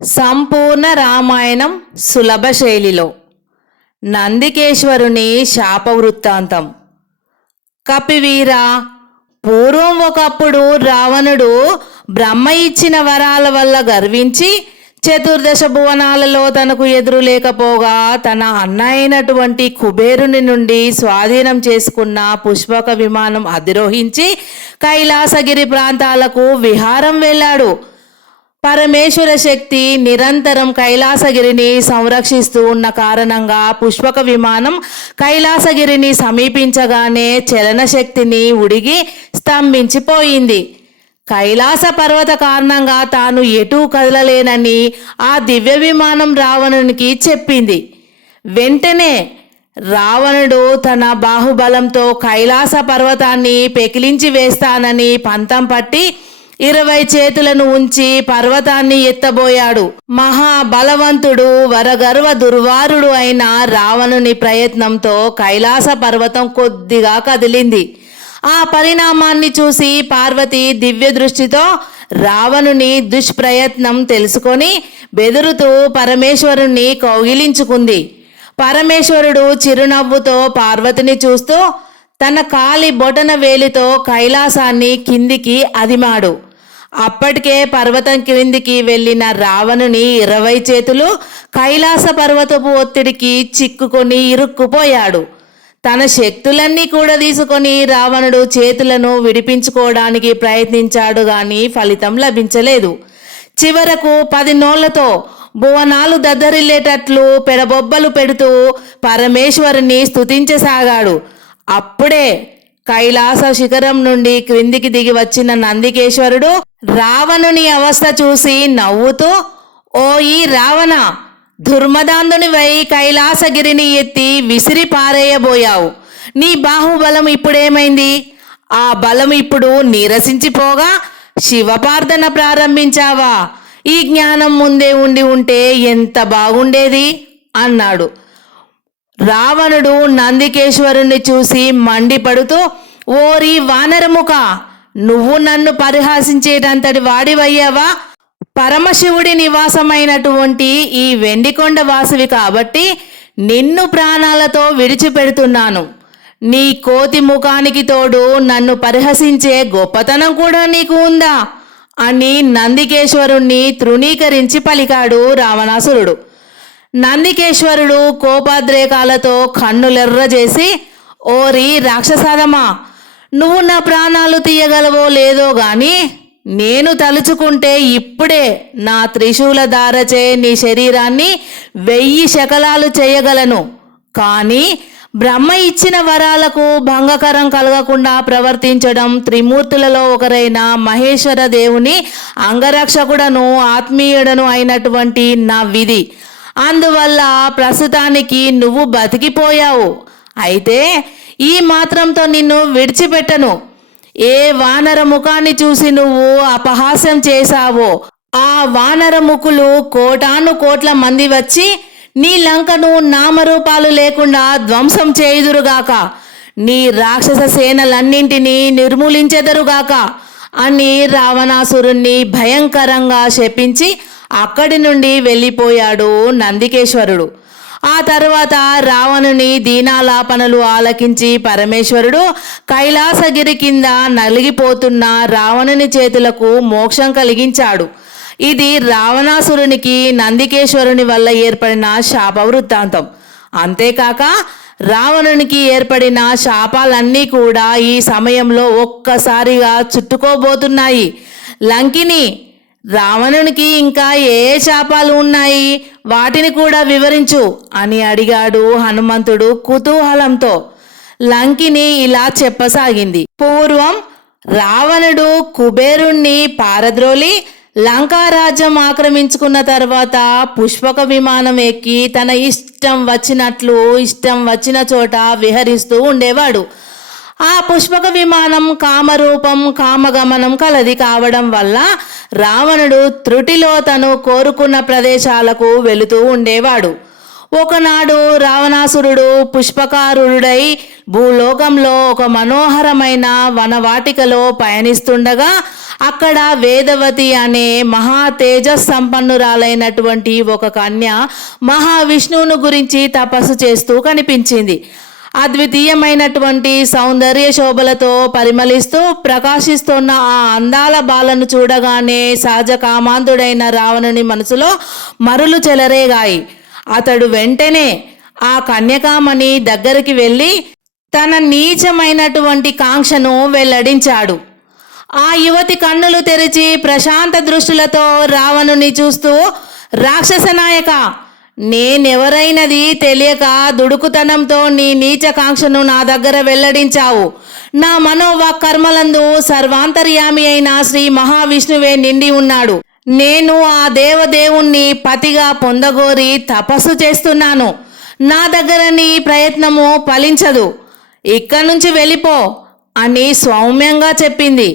సంపూర్ణ రామాయణం సులభ శైలిలో నందికేశ్వరుని శాప వృత్తాంతం. కపివీర, పూర్వం ఒకప్పుడు రావణుడు బ్రహ్మ ఇచ్చిన వరాల వల్ల గర్వించి చతుర్దశ భువనాలలో తనకు ఎదురు లేకపోగా తన అన్న అయినటువంటి కుబేరుని నుండి స్వాధీనం చేసుకున్న పుష్పక విమానం అధిరోహించి కైలాసగిరి ప్రాంతాలకు విహారం వెళ్ళాడు. పరమేశ్వర శక్తి నిరంతరం కైలాసగిరిని సంరక్షిస్తూ ఉన్న కారణంగా పుష్పక విమానం కైలాసగిరిని సమీపించగానే చలనశక్తిని ఉడిగి స్తంభించిపోయింది. కైలాస పర్వత కారణంగా తాను ఎటూ కదలలేనని ఆ దివ్య విమానం రావణునికి చెప్పింది. వెంటనే రావణుడు తన బాహుబలంతో కైలాస పర్వతాన్ని పెకిలించి వేస్తానని పంతం పట్టి 20 చేతులను ఉంచి పర్వతాన్ని ఎత్తబోయాడు. మహాబలవంతుడు వరగర్వ దుర్వారుడు అయిన రావణుని ప్రయత్నంతో కైలాస పర్వతం కొద్దిగా కదిలింది. ఆ పరిణామాన్ని చూసి పార్వతి దివ్య దృష్టితో రావణుని దుష్ప్రయత్నం తెలుసుకొని బెదురుతూ పరమేశ్వరుణ్ణి కౌగిలించుకుంది. పరమేశ్వరుడు చిరునవ్వుతో పార్వతిని చూస్తూ తన కాలి బొటన వేలితో కైలాసాన్ని కిందికి అదిమాడు. అప్పటికే పర్వతం క్రిందికి వెళ్ళిన రావణుని 20 చేతులు కైలాస పర్వతపు ఒత్తిడికి చిక్కుకొని ఇరుక్కుపోయాడు. తన శక్తులన్నీ కూడా తీసుకొని రావణుడు చేతులను విడిపించుకోవడానికి ప్రయత్నించాడు గాని ఫలితం లభించలేదు. చివరకు 10 నోళ్లతో భువనాలు దద్దరిల్లేటట్లు పెడబొబ్బలు పెడుతూ పరమేశ్వరుని స్తుతించసాగాడు. అప్పుడే కైలాస శిఖరం నుండి క్రిందికి దిగి వచ్చిన నందికేశ్వరుడు రావణుని అవస్థ చూసి నవ్వుతూ, ఓ ఈ రావణ, దుర్మదాంధునివై కైలాసగిరిని ఎత్తి విసిరి పారేయబోయావు. నీ బాహుబలం ఇప్పుడేమైంది? ఆ బలం ఇప్పుడు నీరసించిపోగా శివపార్థన ప్రారంభించావా? ఈ జ్ఞానం ముందే ఉండి ఉంటే ఎంత బాగుండేది అన్నాడు. రావణుడు నందికేశ్వరుణ్ణి చూసి మండిపడుతూ, ఓరి వానరముఖ, నువ్వు నన్ను పరిహాసించేటంతటి వాడివయ్యావా? పరమశివుడి నివాసమైనటువంటి ఈ వెండికొండ వాసివి కాబట్టి నిన్ను ప్రాణాలతో విడిచిపెడుతున్నాను. నీ కోతి ముఖానికి తోడు నన్ను పరిహసించే గొప్పతనం కూడా నీకు ఉందా అని నందికేశ్వరుణ్ణి తృణీకరించి పలికాడు రావణాసురుడు. నందికేశ్వరుడు కోపాద్రేకాలతో కన్నులెర్ర చేసి, ఓరి రాక్షసాదమా, నువ్వు నా ప్రాణాలు తీయగలవో లేదో గాని నేను తలుచుకుంటే ఇప్పుడే నా త్రిశూల దారచే నీ శరీరాన్ని 1000 శకలాలు చేయగలను. కానీ బ్రహ్మ ఇచ్చిన వరాలకు భంగకరం కలగకుండా ప్రవర్తించడం త్రిమూర్తులలో ఒకరైన మహేశ్వర దేవుని అంగరక్షకుడను ఆత్మీయుడను అయినటువంటి నా విధి. అందువల్ల ప్రస్తుతానికి నువ్వు బతికిపోయావు. అయితే ఈ మాత్రంతో నిన్ను విడిచిపెట్టను. ఏ వానర ముఖాన్ని చూసి నువ్వు అపహాస్యం చేశావో ఆ వానర ముఖులు కోటాను కోట్ల మంది వచ్చి నీ లంకను నామరూపాలు లేకుండా ధ్వంసం చేయుదురుగాక, నీ రాక్షస సేనలన్నింటినీ నిర్మూలించెదరుగాక అని రావణాసురుణ్ణి భయంకరంగా శపించి అక్కడి నుండి వెళ్ళిపోయాడు నందికేశ్వరుడు. ఆ తరువాత రావణుని దీనాలాపనలు ఆలకించి పరమేశ్వరుడు కైలాసగిరి కింద నలిగిపోతున్న రావణుని చేతులకు మోక్షం కలిగించాడు. ఇది రావణాసురునికి నందికేశ్వరుని వల్ల ఏర్పడిన శాప వృత్తాంతం. అంతేకాక రావణునికి ఏర్పడిన శాపాలన్నీ కూడా ఈ సమయంలో ఒక్కసారిగా చుట్టుకోబోతున్నాయి. లంకిని, రావణునికి ఇంకా ఏ శాపాలు ఉన్నాయి, వాటిని కూడా వివరించు అని అడిగాడు హనుమంతుడు కుతూహలంతో. లంకిని ఇలా చెప్పసాగింది. పూర్వం రావణుడు కుబేరుణ్ణి పారద్రోలి లంకారాజ్యం ఆక్రమించుకున్న తర్వాత పుష్పక విమానం ఎక్కి తన ఇష్టం వచ్చినట్లు ఇష్టం వచ్చిన చోట విహరిస్తూ ఉండేవాడు. ఆ పుష్పక విమానం కామరూపం కామగమనం కలది కావడం వల్ల రావణుడు త్రుటిలో తను కోరుకున్న ప్రదేశాలకు వెళుతూ ఉండేవాడు. ఒకనాడు రావణాసురుడు పుష్పకారుడై భూలోకంలో ఒక మనోహరమైన వనవాటికలో పయనిస్తుండగా అక్కడ వేదవతి అనే మహా తేజస్సంపన్నురాలైనటువంటి ఒక కన్య మహావిష్ణువును గురించి తపస్సు చేస్తూ కనిపించింది. అద్వితీయమైనటువంటి సౌందర్య శోభలతో పరిమళిస్తూ ప్రకాశిస్తున్న ఆ అందాల బాలను చూడగానే సహజ కామాంధుడైన రావణుని మనసులో మరులు చెలరేగాయి. అతడు వెంటనే ఆ కన్యకామణి దగ్గరికి వెళ్ళి తన నీచమైనటువంటి కాంక్షను వెల్లడించాడు. ఆ యువతి కన్నులు తెరిచి ప్రశాంత దృష్టిలతో రావణుని చూస్తూ, రాక్షస నాయక, నేనెవరైనది తెలియక దుడుకుతనంతో నీ నీచ కాంక్షను నా దగ్గర వెల్లడించావు. నా మనోవాక్కర్మలందు సర్వాంతర్యామి అయిన శ్రీ మహావిష్ణువే నిండి ఉన్నాడు. నేను ఆ దేవదేవుణ్ణి పతిగా పొందగోరి తపస్సు చేస్తున్నాను. నా దగ్గర నీ ప్రయత్నము ఫలించదు. ఇక్కడి నుంచి వెళ్ళిపో అని సౌమ్యంగా చెప్పింది.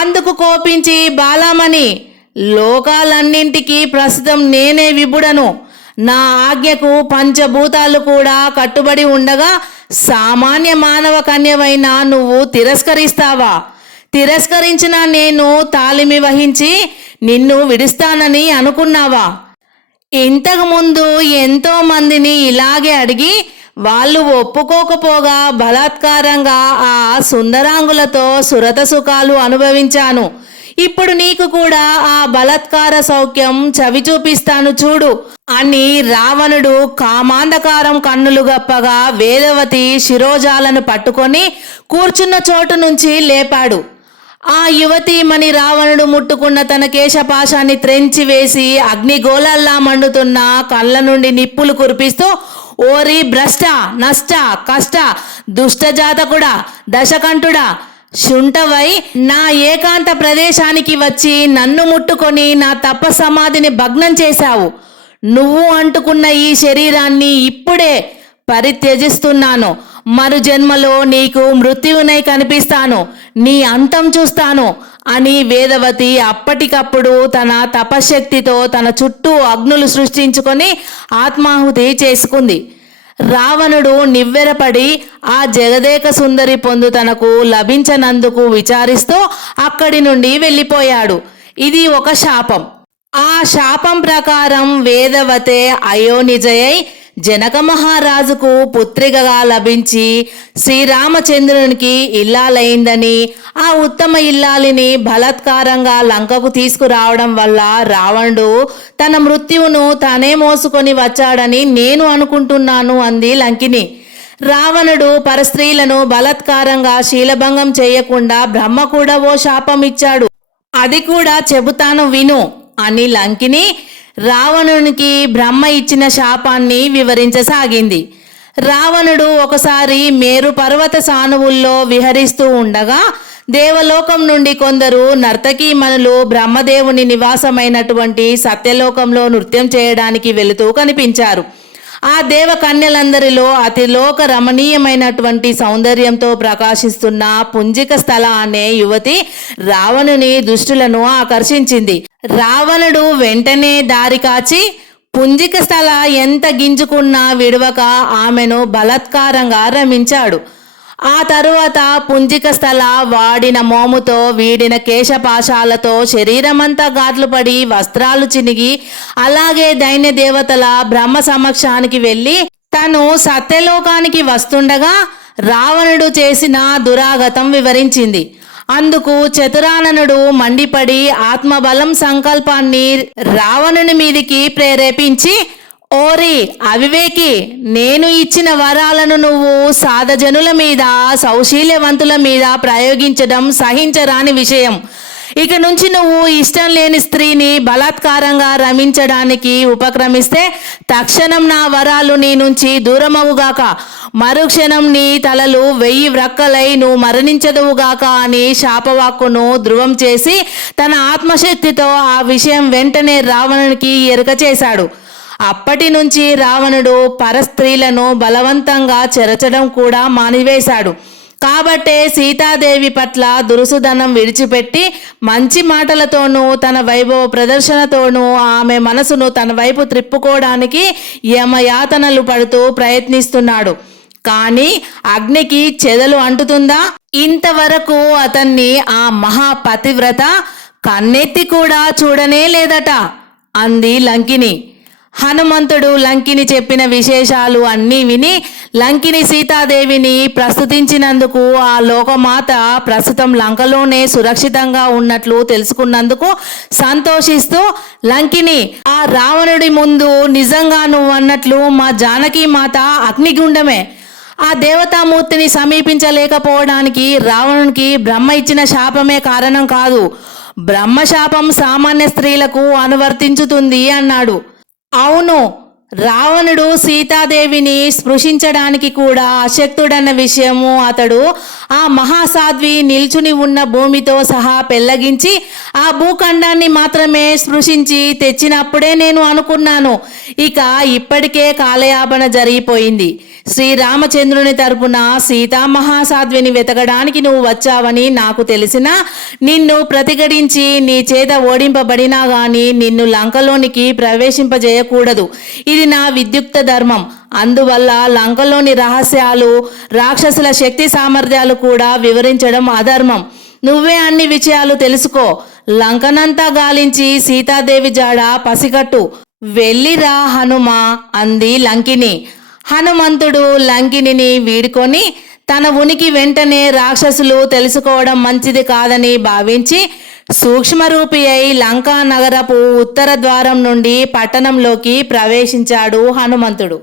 అందుకు కోపించి బాలామణి, లోకాలన్నింటికీ ప్రస్తుతం నేనే విభుడను. నా ఆజ్ఞకు పంచభూతాలు కూడా కట్టుబడి ఉండగా సామాన్య మానవ కన్యవైన నువ్వు తిరస్కరిస్తావా? తిరస్కరించిన నేను తాలిమి వహించి నిన్ను విడుస్తానని అనుకున్నావా? ఇంతకుముందు ఎంతో మందిని ఇలాగే అడిగి వాళ్ళు ఒప్పుకోకపోగా బలాత్కారంగా ఆ సుందరాంగులతో సురత సుఖాలు అనుభవించాను. ఇప్పుడు నీకు కూడా ఆ బలాత్కార సౌఖ్యం చవి చూపిస్తాను చూడు అని రావణుడు కామాంధకారం కన్నులు గప్పగా వేదవతి శిరోజాలను పట్టుకొని కూర్చున్న చోటు నుంచి లేపాడు. ఆ యువతీమణి రావణుడు ముట్టుకున్న తన కేశపాశాన్ని త్రెంచి వేసి అగ్నిగోళాల్లా మండుతున్న కళ్ళ నుండి నిప్పులు కురిపిస్తూ, ఓరి భ్రష్ట, నష్ట, కష్ట, దుష్టజాతకుడా, దశకంఠుడా, శుంఠవై నా ఏకాంత ప్రదేశానికి వచ్చి నన్ను ముట్టుకొని నా తప సమాధిని భగ్నం చేశావు. నువ్వు అంటుకున్న ఈ శరీరాన్ని ఇప్పుడే పరిత్యజిస్తున్నాను. మరు జన్మలో నీకు మృత్యువునై కనిపిస్తాను. నీ అంతం చూస్తాను అని వేదవతి అప్పటికప్పుడు తన తపశక్తితో తన చుట్టూ అగ్నులు సృష్టించుకొని ఆత్మాహుతి చేసుకుంది. రావణుడు నివ్వెరపడి ఆ జగదేక సుందరి పొందు తనకు లభించనందుకు విచారిస్తూ అక్కడి నుండి వెళ్ళిపోయాడు. ఇది ఒక శాపం. ఆ శాపం ప్రకారం వేదవతే అయోనిజయై జనక మహారాజుకు పుత్రికగా లభించి శ్రీరామచంద్రునికి ఇల్లాలైందని, ఆ ఉత్తమ ఇల్లాలిని బలాత్కారంగా లంకకు తీసుకురావడం వల్ల రావణుడు తన మృత్యువును తానే మోసుకొని వచ్చాడని నేను అనుకుంటున్నాను అంది లంకిని. రావణుడు పరస్త్రీలను బలాత్కారంగా శీలభంగం చేయకుండా బ్రహ్మ కూడా ఓ శాపం ఇచ్చాడు. అది కూడా చెబుతాను విను అని లంకిని రావణునికి బ్రహ్మ ఇచ్చిన శాపాన్ని వివరించసాగింది. రావణుడు ఒకసారి మేరు పర్వత సానువుల్లో విహరిస్తూ ఉండగా దేవలోకం నుండి కొందరు నర్తకీమణులు బ్రహ్మదేవుని నివాసమైనటువంటి సత్యలోకంలో నృత్యం చేయడానికి వెళుతూ కనిపించారు. ఆ దేవ కన్యలందరిలో అతిలోక రమణీయమైనటువంటి సౌందర్యంతో ప్రకాశిస్తున్న పుంజిక స్థల అనే యువతి రావణుని దృష్టులను ఆకర్షించింది. రావణుడు వెంటనే దారి కాచి పుంజిక స్థల ఎంత గింజుకున్నా విడవక ఆమెను బలాత్కారంగా రమించాడు. ఆ తరువాత పుంజిక స్థల వాడిన మోముతో వీడిన కేశపాశాలతో శరీరమంతా ఘాట్లు పడి వస్త్రాలు చినిగి అలాగే దైన్య దేవతల బ్రహ్మ సమక్షానికి వెళ్ళి తను సత్యలోకానికి వస్తుండగా రావణుడు చేసిన దురాగతం వివరించింది. అందుకు చతురాననుడు మండిపడి ఆత్మబలం సంకల్పాన్ని రావణుని మీదికి ప్రేరేపించి, ఓరి అవివేకి, నేను ఇచ్చిన వరాలను నువ్వు సాధజనుల మీద, సౌశీల్యవంతుల మీద ప్రయోగించడం సహించరాని విషయం. ఇక నుంచి నువ్వు ఇష్టం లేని స్త్రీని బలాత్కారంగా రమించడానికి ఉపక్రమిస్తే తక్షణం నా వరాలు నీ నుంచి దూరమవుగాక, మరుక్షణం నీ తలలు 1000 వ్రక్కలై నువ్వు మరణించదువుగాక అని శాపవాక్కును ధృవం చేసి తన ఆత్మశక్తితో ఆ విషయం వెంటనే రావణునికి ఎరుక చేశాడు. అప్పటి నుంచి రావణుడు పరస్త్రీలను బలవంతంగా చెరచడం కూడా మానివేశాడు. కాబట్టే సీతాదేవి పట్ల దురుసుదనం విడిచిపెట్టి మంచి మాటలతోనూ తన వైభవ ప్రదర్శనతోనూ ఆమె మనసును తన వైపు త్రిప్పుకోవడానికి యమయాతనలు పడుతూ ప్రయత్నిస్తున్నాడు. కానీ అగ్నికి చెదలు అంటుతుందా? ఇంతవరకు అతన్ని ఆ మహాపతివ్రత కన్నెత్తి కూడా చూడనే లేదట అంది లంకిని. హనుమంతుడు లంకిని చెప్పిన విశేషాలు అన్నీ విని లంకిని సీతాదేవిని ప్రస్తుతించినందుకు, ఆ లోకమాత ప్రస్తుతం లంకలోనే సురక్షితంగా ఉన్నట్లు తెలుసుకున్నందుకు సంతోషిస్తూ, లంకిని, ఆ రావణుడి ముందు నిజంగా నువ్వు అన్నట్లు మా జానకి మాత అగ్నిగుండమే. ఆ దేవతామూర్తిని సమీపించలేకపోవడానికి రావణునికి బ్రహ్మ ఇచ్చిన శాపమే కారణం కాదు, బ్రహ్మశాపం సామాన్య స్త్రీలకు అనువర్తించుతుంది అన్నాడు. అవును, రావణుడు సీతాదేవిని స్పృశించడానికి కూడా అశక్తుడన్న విషయము అతడు ఆ మహాసాధ్వి నిల్చుని ఉన్న భూమితో సహా పెళ్లగించి ఆ భూఖండాన్ని మాత్రమే స్పృశించి తెచ్చినప్పుడే నేను అనుకున్నాను, ఇక ఇప్పటికే కాలయాపన జరిగిపోయింది. శ్రీరామచంద్రుని తరపున సీతామహాసాధ్విని వెతకడానికి నువ్వు వచ్చావని నాకు తెలిసినా, నిన్ను ప్రతిఘటించి నీ చేత ఓడింపబడినా గాని నిన్ను లంకలోనికి ప్రవేశింపజేయకూడదు. ఇది నా విద్యుక్త ధర్మం. అందువల్ల లంకలోని రహస్యాలు, రాక్షసుల శక్తి సామర్థ్యాలు కూడా వివరించడం అధర్మం. నువ్వే అన్ని విషయాలు తెలుసుకో. లంకనంతా గాలించి సీతాదేవి జాడ పసిగట్టు. వెళ్ళిరా హనుమా అంది లంకిని. హనుమంతుడు లంకిని వీడుకొని తన ఉనికి వెంటనే రాక్షసులు తెలుసుకోవడం మంచిది కాదని భావించి సూక్ష్మరూపి అయి లంకా నగరపు ఉత్తర ద్వారం నుండి పట్టణంలోకి ప్రవేశించాడు హనుమంతుడు.